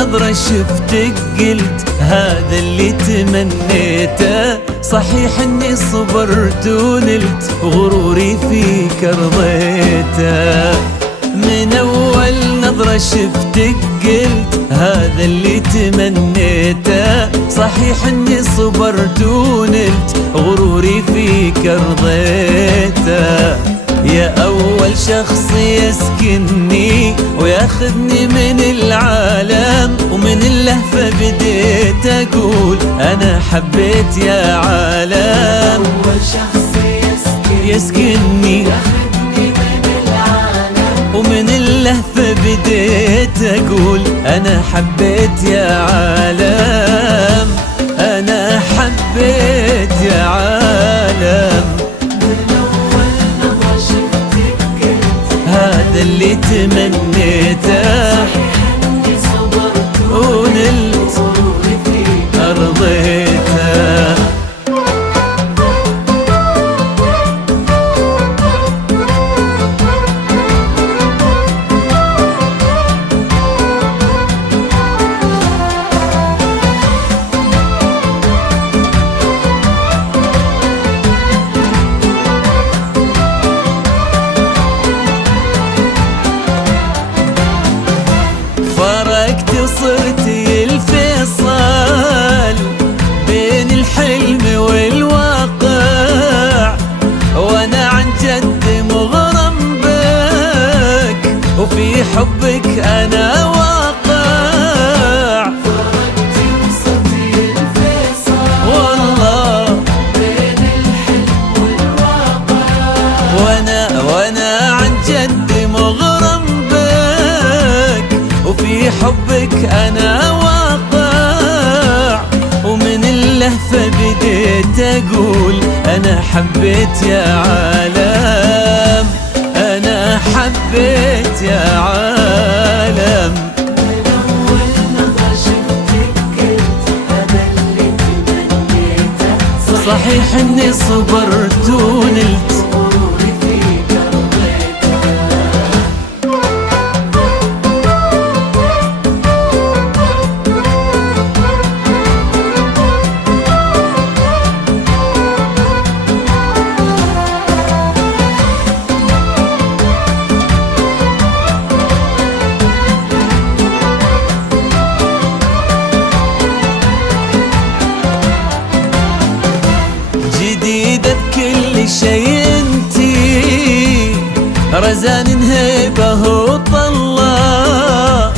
نظرة شفتك قلت هذا اللي تمنيته. صحيح اني صبرت ونلت غروري فيك رضيته. من اول نظرة شفتك قلت هذا اللي تمنيته. صحيح اني صبرت ونلت غروري فيك رضيته. يا أول شخص يسكنني وياخذني من العالم، ومن اللهفة بديت أقول أنا حبيت يا عالم. أول شخص يسكنني ياخذني من العالم، ومن اللهفة بديت أقول أنا حبيت يا عالم. أنا حبيت يا عالم. هذا اللي تمنيته. صحيح اني صبرت ونلت غروري فيك رضيته. صرتي الفيصل بين الحلم والواقع، وانا عن جد مغرم بك وفي حبك انا واقع. فرقتي وصرتي الفيصل والله بين الحلم والواقع، وانا عن جد مغرم بك وفي حبك أنا واقع. ومن اللهفة بديت أقول أنا حبيت يا عالم. أنا حبيت يا عالم. من أول نظرة شفتك قلت هذا اللي تمنيته. صحيح إني صبرت ونلت غروري فيك رضيته. جديدة بكل شي انتي، رزان هيبة وطلة،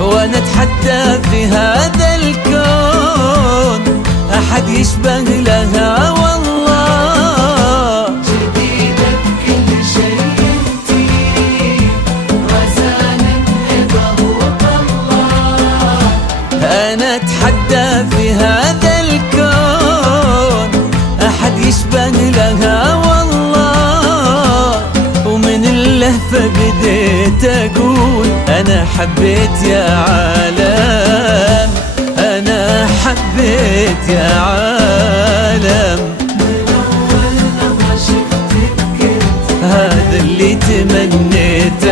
وانا اتحدى في هذا الكون احد يشبه لها والله. جديدة بكل شي انتي، رزان هبة وطلة، انا اتحدى في هذا الكون احد يشبه لها والله. ومن اللهفة بديت اقول انا حبيت يا عالم. انا حبيت يا عالم. من أول نظرة شفتك قلت هذا اللي تمنيته.